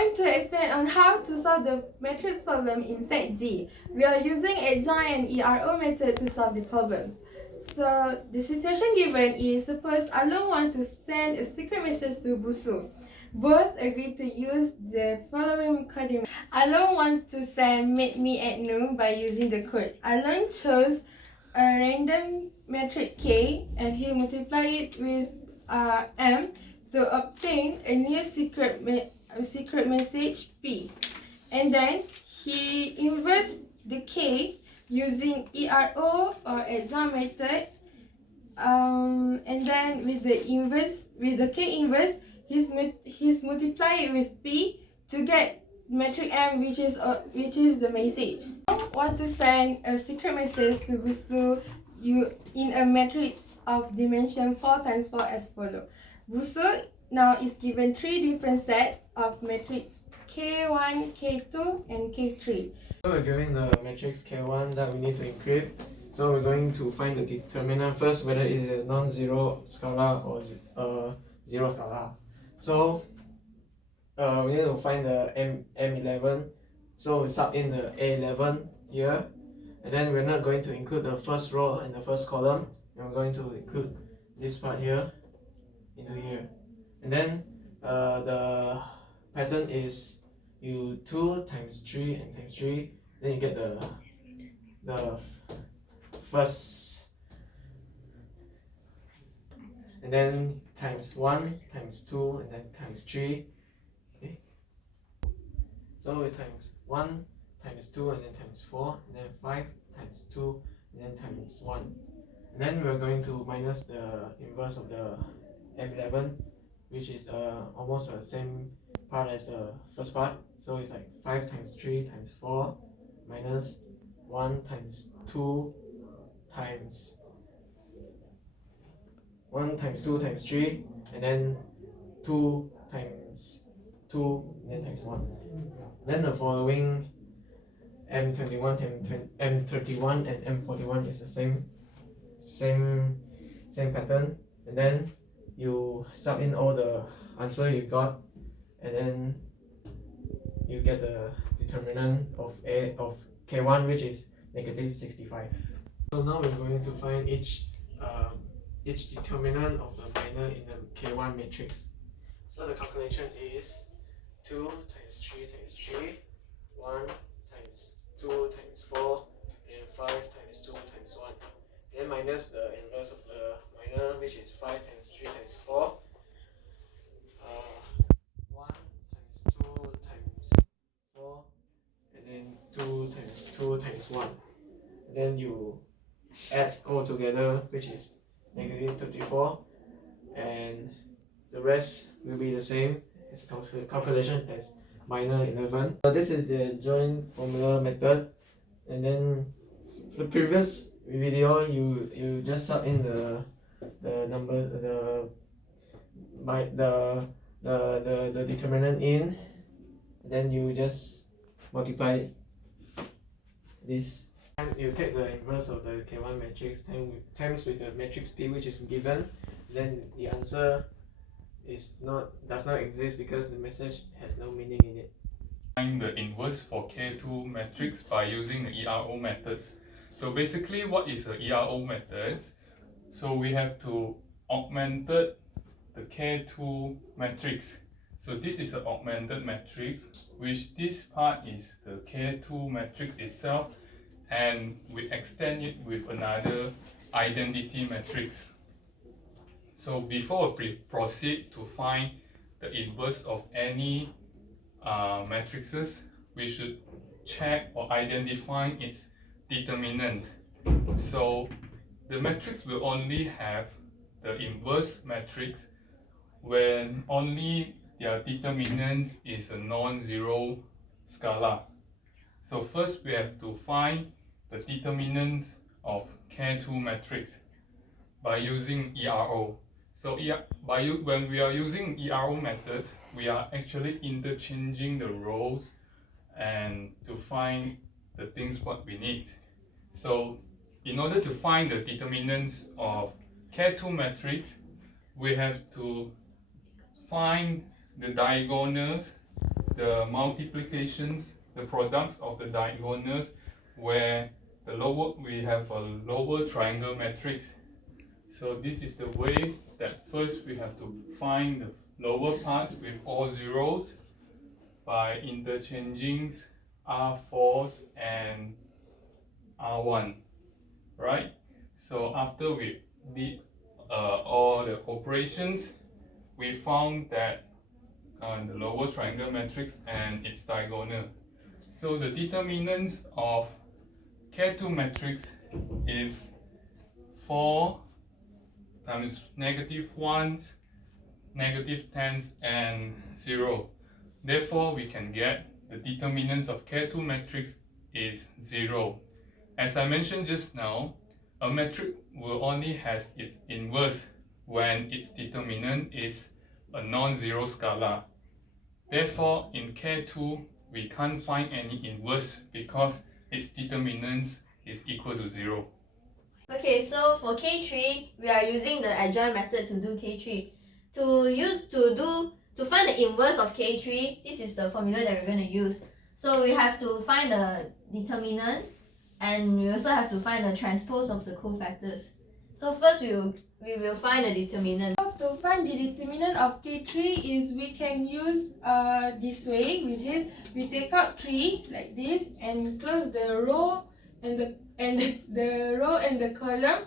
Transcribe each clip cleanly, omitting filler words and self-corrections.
going to explain on how to solve the matrix problem in set G. We are using a join and ERO method to solve the problems. So the situation given is, suppose Along wants to send a secret message to Busu. Both agree to use the following coding. Along wants to send meet me at noon by using the code. Along chose a random metric K and he multiplied it with M to obtain a new secret message P. And then he inverts the K using ERO or adjoint method. And then with the K inverse, he's multiplied with P to get metric M, which is the message. Want to send a secret message to Busu in a matrix of dimension 4 times 4 as follows. Busu now is given 3 different sets of matrix K1, K2, and K3. So we're given the matrix K1 that we need to encrypt. So we're going to find the determinant first, whether it is a non-zero scalar or zero scalar. So we need to find the M11. So we sub in the A11 here, and then we're not going to include the first row and the first column, and we're going to include this part here into here. And then the pattern is you 2 times 3 and times 3, then you get the first, and then times 1 times 2 and then times 3. Okay, so we times 1 times 2 and then times 4 and then 5 times 2 and then times 1, and then we're going to minus the inverse of the M11, which is almost the same part as the first part. So it's like 5 times 3 times 4 minus 1 times 2 times 1 times 2 times 3, and then 2 times 2 and then times 1. Then the following M21, M31 and M41 is the same pattern, and then you sub in all the answer you got, and then you get the determinant of K1, which is negative 65. So now we're going to find each determinant of the minor in the K1 matrix. So the calculation is 2 times 3 times 3, 1 times 2 times 4, and 5 times 2 times 1. Then minus the inverse of the minor, which is 5 times 3 times 4. 1 times 2 times 4, and then 2 times 2 times 1. And then you add all together, which is negative 34, and the rest will be the same as calculation as minor 11. So this is the joint formula method, and then the previous video you just sub in the numbers, the determinant in, then you just multiply this. And you take the inverse of the K1 matrix times with the matrix P, which is given, then the answer does not exist because the message has no meaning in it. Find the inverse for K2 matrix by using the ERO methods. So basically, what is the ERO method? So we have to augment the K2 matrix. So this is an augmented matrix, which this part is the K2 matrix itself, and we extend it with another identity matrix. So before we proceed to find the inverse of any matrices, we should check or identify its determinant. So the matrix will only have the inverse matrix when only their determinant is a non-zero scalar. So first we have to find the determinants of K2 matrix by using ERO. So when we are using ERO methods, we are actually interchanging the rows and to find the things what we need. So in order to find the determinants of K2 matrix, we have to find the diagonals the multiplications, the products of the diagonals, where we have a lower triangle matrix. So this is the way that first we have to find the lower parts with all zeros by interchanging R4s and R1, right? So after we did all the operations, we found that the lower triangle matrix and its diagonal. So the determinants of K2 matrix is 4 times negative 1s, negative 10s, and 0. Therefore, we can get the determinants of K2 matrix is 0. As I mentioned just now, a matrix will only has its inverse when its determinant is a non-zero scalar. Therefore, in K2, we can't find any inverse because its determinant is equal to 0. Okay, so for K3, we are using the adjoint method to do K3. To find the inverse of K3, this is the formula that we're going to use. So we have to find the determinant, and we also have to find the transpose of the cofactors. So first we will find the determinant. To find the determinant of K3 is we can use this way, which is we take out 3 like this and close the row and the row and the column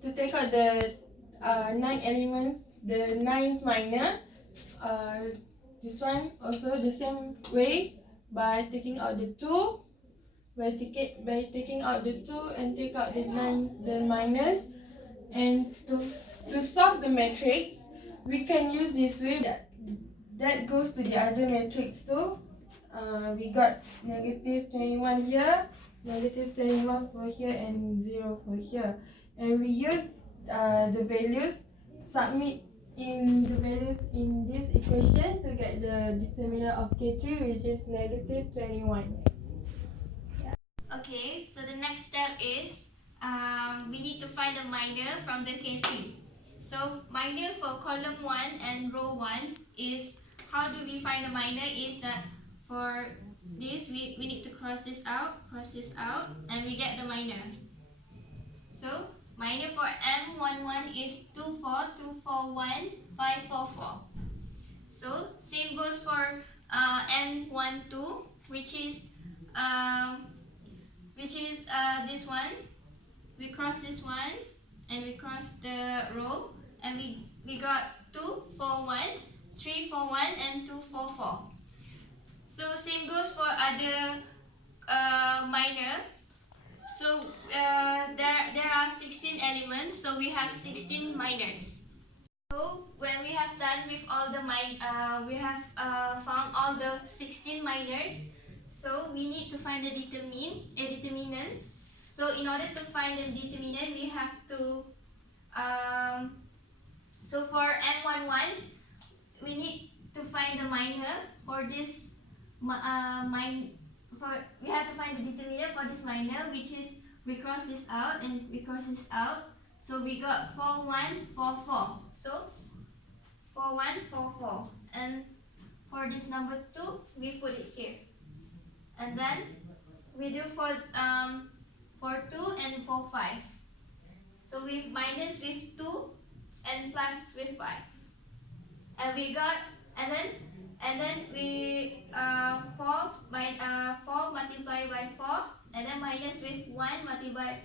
to take out the 9 elements, the 9th minor. This one also the same way by taking out the 2, by taking out the 2 and take out the minus. And to solve the matrix, we can use this way. That goes to the other matrix too. We got negative 21 here, negative 21 for here, and 0 for here. And we use the values, submit in the values in this equation to get the determinant of K3, which is negative 21. Okay, so the next step is we need to find the minor from the K3. So minor for column 1 and row 1 is, how do we find the minor is that for this we need to cross this out, and we get the minor. So minor for M11 is 24241,544. So same goes for M12, which is this one. We cross this one and we cross the row, and we got 241, 341, and 244. So same goes for other minor. So there are 16 elements, so we have 16 minors. So when we have done with all the we have found all the 16 minors. So we need to find a determinant. So in order to find the determinant, we have to so for M11, we need to find the minor for this we have to find the determinant for this minor, which is we cross this out and we cross this out. So we got 4144. So 4144, and for this number 2, we put it here. And then we do for 2 and for 5. So we minus with 2 and plus with 5. And we got, and then we 4 multiplied by 4, and then minus with 1 multiplied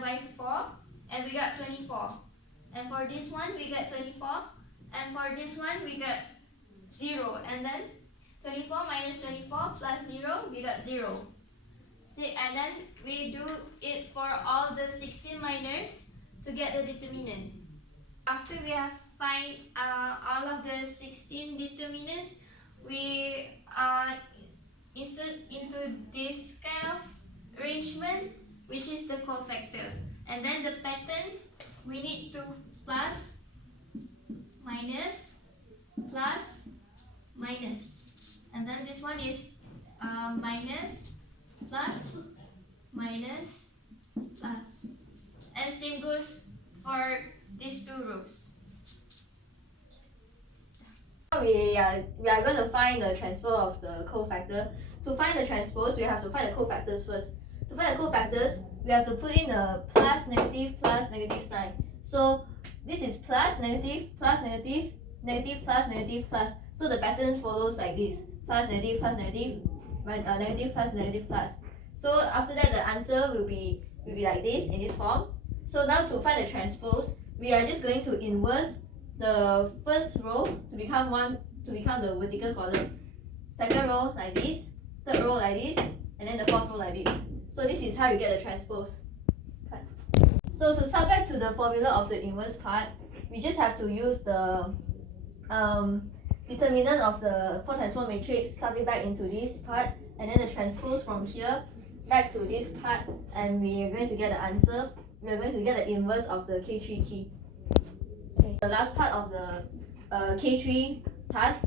by 4, and we got 24. And for this one we got 24, and for this one we got 0, and then 24 minus 24 plus 0, we got 0. See, and then we do it for all the 16 minors to get the determinant. After we have find all of the 16 determinants, we insert into this kind of arrangement, which is the cofactor. And then the pattern, we need to plus, minus, plus, minus. And then this one is minus, plus, minus, plus. And same goes for these two rows. We are going to find the transpose of the cofactor. To find the transpose, we have to find the cofactors first. To find the cofactors, we have to put in the plus, negative sign. So this is plus, negative, negative, plus, negative, plus. So the pattern follows like this: plus, negative, negative, plus, negative, plus. So after that, the answer will be like this, in this form. So now to find the transpose, we are just going to inverse the first row to become the vertical column, second row like this, third row like this, and then the fourth row like this. So this is how you get the transpose. So to sub back to the formula of the inverse part, we just have to use the determinant of the 4 transform matrix, sub it back into this part, and then the transpose from here back to this part, and we are going to get the answer. We are going to get the inverse of the K3 key. Okay. The last part of the K3 task.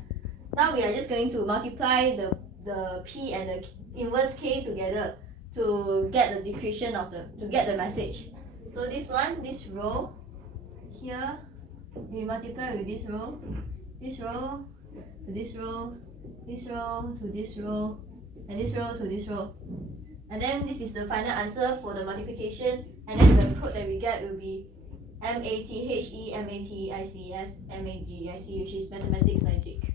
Now we are just going to multiply the P and the inverse K together to get the decretion of to get the message. So this row here, we multiply with this row to this row, this row to this row, and this row to this row. And then this is the final answer for the multiplication, and then the code that we get will be MATHE, MATICS, MAGIC, which is mathematics magic.